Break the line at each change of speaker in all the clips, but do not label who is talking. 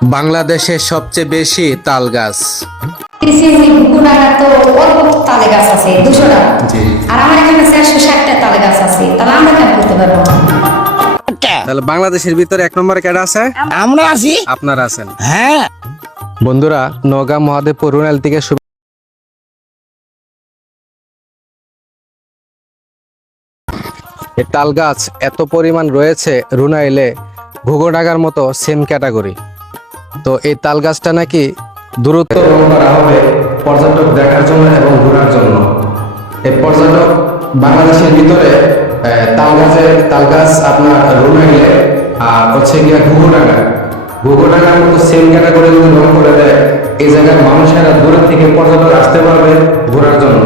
বাংলাদেশের সবচেয়ে বেশি তাল গাছ
সিসি গুড়াটা তো অল্প তালে গাছ আছে দুশোটা
জি।
আর আমার এখানে চারশো ষাটটা তালে গাছ আছে তাহলে আমরা কেন করতে পারব?
তাহলে বাংলাদেশের ভিতরে এক নম্বরে কেডা আছে?
আমরা আছি।
আপনারা আছেন।
হ্যাঁ।
বন্ধুরা রুনাল থেকে তাল গাছ এত পরিমাণ রয়েছে রুনাইলে ঘুঘোডাগার মতো সেম ক্যাটাগরি তো এই তাল গাছটা নাকি দূরত্ব করা হবে পর্যটক দেখার জন্য এবং ঘোরার জন্য। এই পর্যটক বাংলাদেশের ভিতরে তাল গাছের তাল গাছ আপনার রুনাইলে আর হচ্ছে গিয়া ঘুঘোডাঙ্গা। ঘুঘোডাঙ্গার মতো সেম ক্যাটাগরি যদি রং করে দেয়, এই জায়গায় মানুষেরা দূরের থেকে পর্যটক আসতে পারবে ঘোরার জন্য।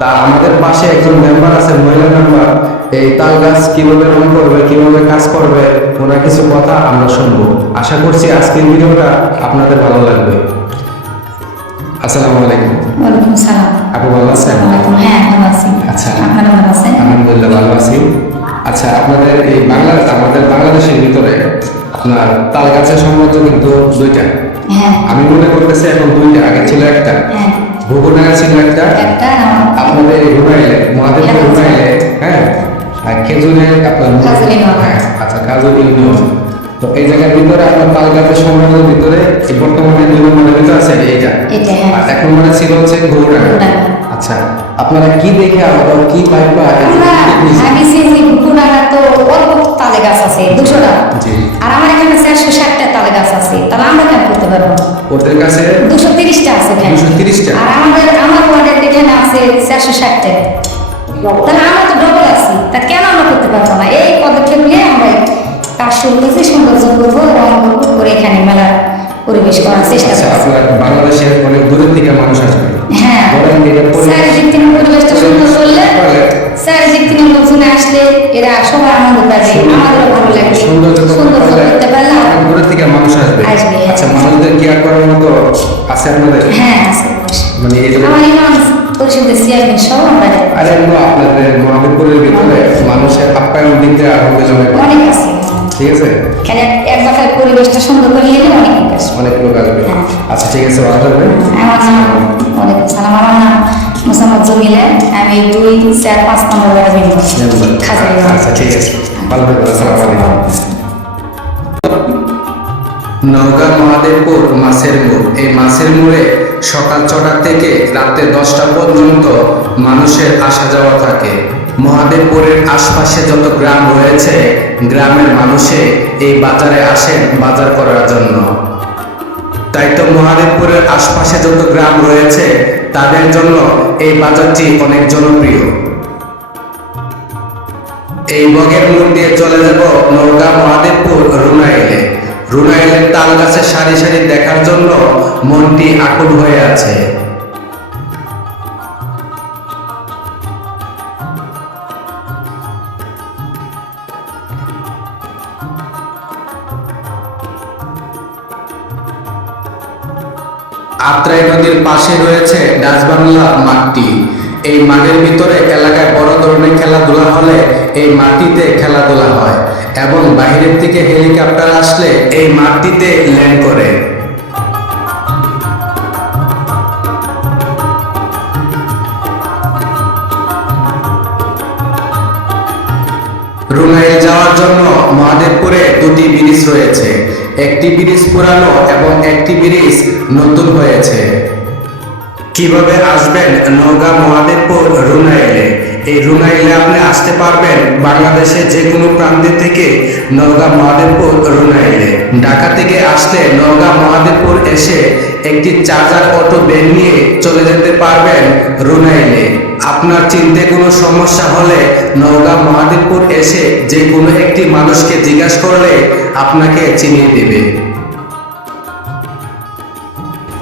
তা আমাদের পাশে একজন মেম্বার আছে, মহিলা মেম্বার এই তাল গাছ কীভাবে রং করবে, কীভাবে কাজ করবে ওনার কিছু কথা আমরা শুনব। আশা করছি আজকের ভিডিওটা আপনাদের ভালো লাগবে। আসসালামু আলাইকুম।
ওয়ালাইকুম সালাম।
আপু ভালো আছেন?
হ্যাঁ ভালো আছি।
আচ্ছা।
আপনারা ভালো আছেন?
আলহামদুলিল্লাহ ভালো আছি। আচ্ছা আপনাদের এই বাংলা আমাদের বাংলাদেশের ভিতরে আপনার তাল গাছের সম্বন্ধ কিন্তু দুইটা।
হ্যাঁ।
আমি মনে করতেছি এখন দুইটা আগে ছিল একটা।
হ্যাঁ।
ভূগোনাগা ছিল একটা।
একটা
আপনাদের এই রুনাইলে মহাদেবপুর
হ্যাঁ,
রুনাইলে হ্যাঁ? খেজুরের আপনার
খাজুর ইউনিয়ন।
হ্যাঁ, আচ্ছা ইউনিয়ন তো এই জায়গার ভিতরে আপনার ভিতরে বর্তমানে দুই নম্বরের ভিতরে আছে এইটা।
হ্যাঁ।
আর এক নম্বরে ছিল হচ্ছে ঘুঘুনাগা। আচ্ছা আপনারা কি দেখে আমরা কি পাইবা
আমি গুড়াটা তো অল্প তালে গাছ আছে দুশোটা আর আমার এখানে চারশো ষাটটা তালে গাছ আছে তাহলে আমরা কেন করতে পারব?
ওদের কাছে
দুশো তিরিশটা আছে এখানে।
230 টা?
আর আমাদের আমার ওয়ার্ডের এখানে আছে চারশো ষাটটা। তাহলে আমরা তো আছি। তা কেন আমরা করতে পারব না? এই পদক্ষেপ নিয়ে আমরা তার শুরু সৌন্দর্য করব এবং করে এখানে মেলার পরিবেশ করার চেষ্টা
আচ্ছা
করছি।
বাংলাদেশের অনেক দূরের মানুষ আসবে
হ্যাঁ।
বলেন এটা পরিবেশ-
চারিদিক থেকে পরিবেশটা সুন্দর করলে
করলে
চারিদিক থেকে লোকজন আসলে এরা আনন্দ পাবে। আমাদেরও ভালো লাগবে
সুন্দর আপনাদের ভিতরে মানুষের আপ্যায়ন আরম্ভ জমে পড়ে।
অনেক আছে।
ঠিক আছে?
এখানে এক পরিবেশটা সুন্দর করে নিলে অনেক লোক আসবে।
অনেক লোক আসবে। আচ্ছা ঠিক আছে ভালো থাকবেন।
আমার নাম ওয়ালাইকুম সালাম আমার নাম মোসাম্মদ জমিলা। আমি দুই চার পাঁচ নম্বর ওয়ার্ড মেম্বার।
আচ্ছা ঠিক আছে। ভালো থাকবেন। আসসালামু আলাইকুম। নওগাঁ মহাদেবপুর মাছের মোড়। এই মাছের মোড়ে সকাল ছটা থেকে রাতে দশটা পর্যন্ত মানুষের আসা যাওয়া থাকে। মহাদেবপুরের আশপাশে যত গ্রাম রয়েছে, গ্রামের মানুষে এই বাজারে আসেন বাজার করার জন্য। তাই তো মহাদেবপুরের আশপাশে যত গ্রাম রয়েছে, তাদের জন্য এই বাজারটি অনেক জনপ্রিয়। এই বগের মূল দিয়ে চলে যাব নৌকা মহাদেবপুর রুনাইলে। রুনাইলের তাল গাছের সারি সারি দেখার জন্য মনটি আকুল হয়ে আছে। আত্রাই নদীর পাশে রয়েছে ডাচবাংলা মাঠটি এই মাঠের ভিতরে এলাকায় বড় ধরনের খেলাধুলা হলে এই মাটিতে খেলাধুলা হয় এবং বাইরের থেকে হেলিকপ্টার আসলে এই মাঠটিতে ল্যান্ড করে। রুনাইল যাওয়ার জন্য মহাদেবপুরে দুটি ব্রিজ রয়েছে। একটি ব্রিজ পুরানো এবং একটি ব্রিজ নতুন হয়েছে। কীভাবে আসবেন নওগাঁ মহাদেবপুর রুনাইলে? এই রুনাইলে আপনি আসতে পারবেন বাংলাদেশে যে কোনো প্রান্তে থেকে নওগাঁ মহাদেবপুর রুনাইলে। ঢাকা থেকে আসলে নওগাঁ মহাদেবপুর এসে একটি চার্জার অটো ভ্যান নিয়ে চলে যেতে পারবেন রুনাইলে। আপনার চিনতে কোনো সমস্যা হলে নওগাঁ মহাদেবপুর এসে যে কোনো একটি মানুষকে জিজ্ঞাসা করলে আপনাকে চিনিয়ে দেবে।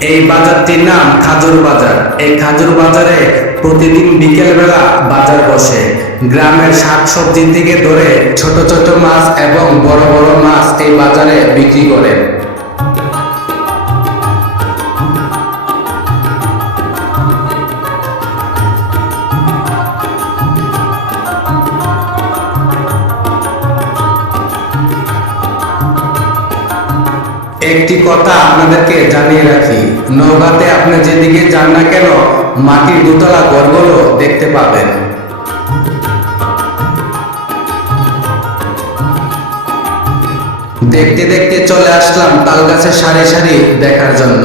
এই বাজারটির নাম খাজুর বাজার। এই খাজুর বাজারে প্রতিদিন বিকেলবেলা বাজার বসে। গ্রামের শাক সবজি থেকে ধরে ছোট ছোট মাছ এবং বড় বড় মাছ এই বাজারে বিক্রি করে একটি কথা আপনাদেরকে জানিয়ে রাখি। নৌকাতে আপনি যেদিকে যান না কেন, মাটির দোতলা ঘরগুলো দেখতে পাবেন। দেখতে দেখতে চলে আসলাম তাল গাছের সারি সারি দেখার জন্য।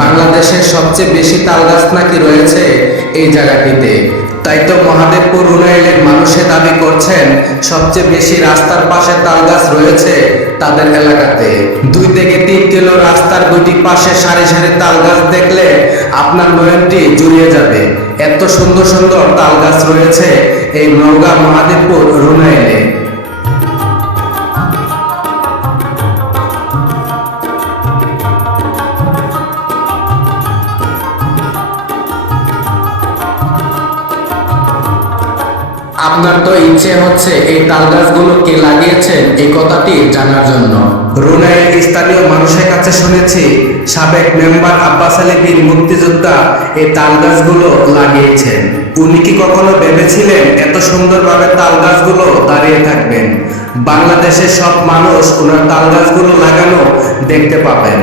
বাংলাদেশের সবচেয়ে বেশি তাল গাছ নাকি রয়েছে এই জায়গাটিতে। তাই তো মহাদেবপুর রুনাইলের মানুষে দাবি করছেন, সবচেয়ে বেশি রাস্তার পাশে তাল গাছ রয়েছে তাদের এলাকাতে। দুই থেকে তিন কিলো রাস্তার দুটি পাশে সারি সারি তাল গাছ দেখলে আপনার নয়নটি জুড়িয়ে যাবে। এত সুন্দর সুন্দর তাল গাছ রয়েছে এই নওগাঁ মহাদেবপুর রুনাইলে। আপনার তো ইচ্ছে হচ্ছে এই তাল গাছগুলো কে লাগিয়েছেন এই কথাটি জানার জন্য। রুনাইয়ের স্থানীয় মানুষের কাছে শুনেছি, সাবেক মেম্বার আব্বাস আলী বীর মুক্তিযোদ্ধা এই তাল গাছগুলো লাগিয়েছেন উনি কি কখনো ভেবেছিলেন এত সুন্দরভাবে তাল গাছগুলো দাঁড়িয়ে থাকবেন? বাংলাদেশের সব মানুষ ওনার তাল গাছগুলো লাগানো দেখতে পাবেন।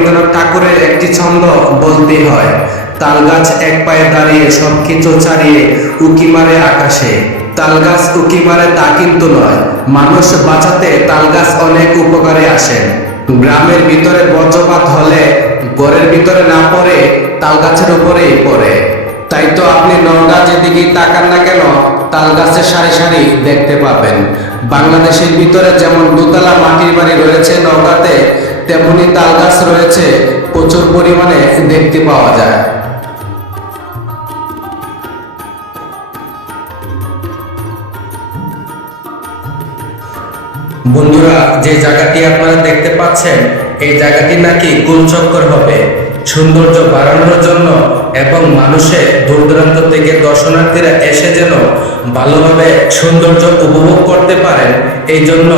রবীন্দ্রনাথ ঠাকুরের একটি ছন্দ বলতেই হয়। তাল গাছ এক পায়ে দাঁড়িয়ে সব কিছু ছাড়িয়ে উকি মারে আকাশে। তাল গাছ উকি মারে তা কিন্তু নয়, মানুষ বাঁচাতে তাল গাছ অনেক উপকারে আসেন গ্রামের ভিতরে বজ্রপাত হলে, ঘরের ভিতরে না পড়ে, তাল গাছের উপরেই পড়ে। তাই তো আপনি নওগাঁ যেদিকেই তাকান না কেন, তাল গাছের সারি সারি দেখতে পাবেন। বাংলাদেশের ভিতরে যেমন দোতলা মাটির বাড়ি রয়েছে নওগাঁতে তেমনি তাল গাছ রয়েছে, প্রচুর পরিমাণে দেখতে পাওয়া যায়। বন্ধুরা, যে জায়গাটি আপনারা দেখতে পাচ্ছেন, এই জায়গাটি নাকি গোলচক্কর হবে। সৌন্দর্য বাড়ানোর জন্য এবং মানুষের দূর দূরান্ত থেকে দর্শনার্থীরা এসে যেন ভালোভাবে সৌন্দর্য উপভোগ করতে পারেন, এই জন্য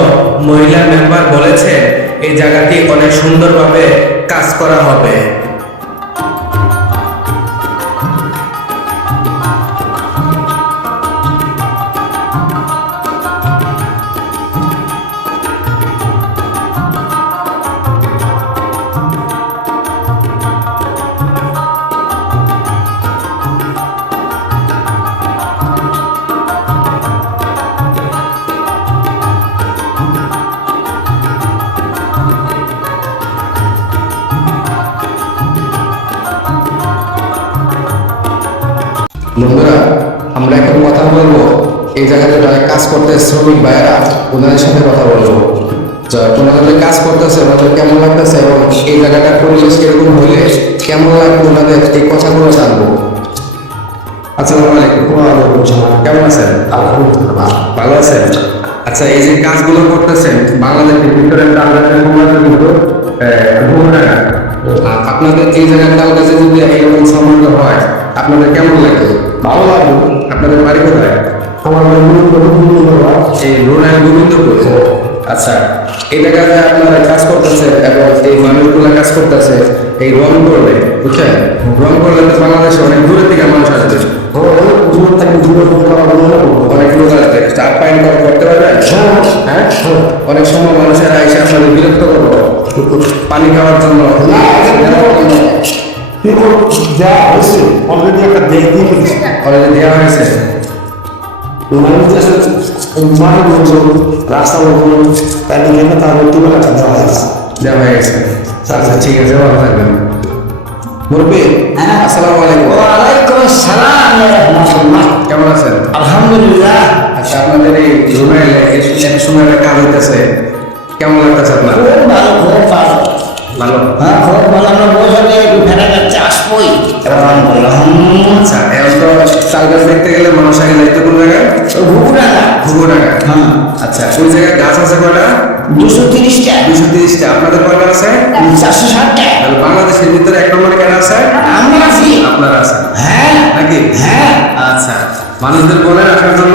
মহিলা মেম্বার বলেছে এই জায়গাটি অনেক সুন্দরভাবে কাজ করা হবে। কাজ করতে শ্রমিক ভাইয়েরা ওনাদের সাথে কথা বলব। যে কাজ করতেছে ওনাদের কেমন লাগতেছে এবং এই জায়গাটার পরিবেশ কীরকম হলে কেমন লাগবে ওনাদের এই কথাগুলো জানব। আসসালামু আলাইকুম। কেমন আছেন?
আলহামদুলিল্লাহ
ভালো। আছেন? আচ্ছা এই যে কাজগুলো করতেছেন বাংলাদেশের ভিতরে আপনাদের এই জায়গার তাল কাছে যদি এরকম সম্বন্ধ হয় আপনাদের কেমন লাগে?
ভালো লাগল
আপনাদের বাড়ি কোথায়?
আমার
এই রোনাল গোবিন্দপুর। আচ্ছা এই জায়গাতে আপনারা কাজ করতেছে এবং এই মানুষগুলো কাজ করতেছে এই রং করবে বুঝছেন? রং করলে তো বাংলাদেশে অনেক দূরের থেকে মানুষ আসবে। অনেক লোক আসবে। চার করতে পারবেন হ্যাঁ অনেক সময় মানুষেরা এসে আপনাদের বিরক্ত করব। পানি খাওয়ার জন্য।
যা হয়েছে অলরেডি একটা দিয়ে ফেলেছে।
অলরেডি দেওয়া হয়েছে।
রাস্তা বলছো তাই নিয়ে তার একটা দেওয়া হয়েছে
দেওয়া হয়ে গেছে আচ্ছা ঠিক আছে ভালো থাকবেন মুরব্বী
হ্যাঁ।
আসসালামু আলাইকুম
ওয়ালাইকুম আসসালাম ইয়া রাহমাতুল্লাহ
কেমন আছেন
আলহামদুলিল্লাহ
আচ্ছা আপনাদের এই রুমেলে এক সময় কাজ হইতেছে কেমন লাগতেছে আপনার
ভালো ভালো। হ্যাঁ খুব ভালো আমরা বসে ফেরা যাচ্ছে আসবোই। এবার বললাম
আচ্ছা এখন তো তাল গাছ দেখতে গেলে মানুষ আগে যাইতে কোন জায়গায়
ঘুঘুরা না
ঘুঘু টাকা
হ্যাঁ
আচ্ছা ওই জায়গায় গাছ আছে কয়টা?
দুশো তিরিশটা।
দুশো তিরিশটা। আপনাদের কয়টা আছে?
চারশো ষাটটা।
তাহলে বাংলাদেশের ভিতরে এক নম্বরে কেন আছে?
আমরা আছি।
আপনারা আছে
হ্যাঁ।
নাকি?
হ্যাঁ।
আচ্ছা মানুষদের বলেন আসার জন্য?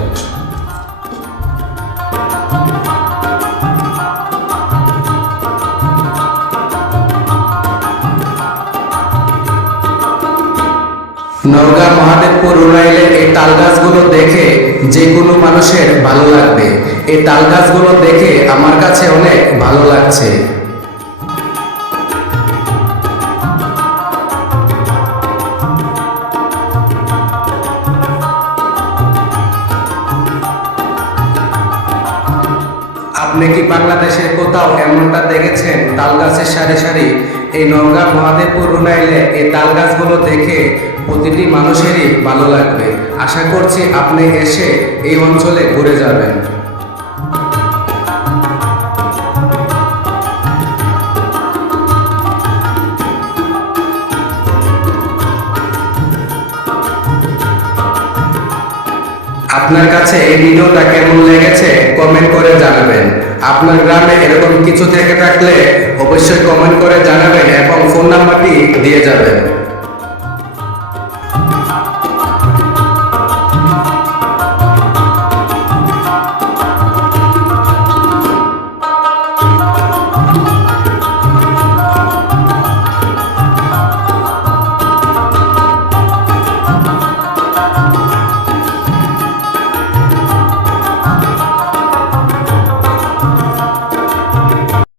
নওগাঁ মহাদেবপুর রুনাইলে এই তাল গাছগুলো দেখে যে কোনো মানুষের ভালো লাগবে। এই তাল গাছগুলো দেখে আমার কাছে অনেক ভালো লাগছে। আপনি কি বাংলাদেশের কোথাও এমনটা দেখেছেন? তাল গাছের সারি সারি এই নওগাঁ মহাদেবপুর রুনাইলে এই তাল গাছগুলো দেখে প্রতিটি মানুষেরই ভালো লাগবে। আশা করছি আপনি এসে এই অঞ্চলে ঘুরে যাবেন। আপনার কাছে এই ভিডিওটা কেমন লেগেছে কমেন্ট করে জানাবেন। আপনার গ্রামে এরকম কিছু থেকে থাকলে অবশ্যই কমেন্ট করে জানাবেন এবং ফোন নাম্বারটি দিয়ে যাবেন।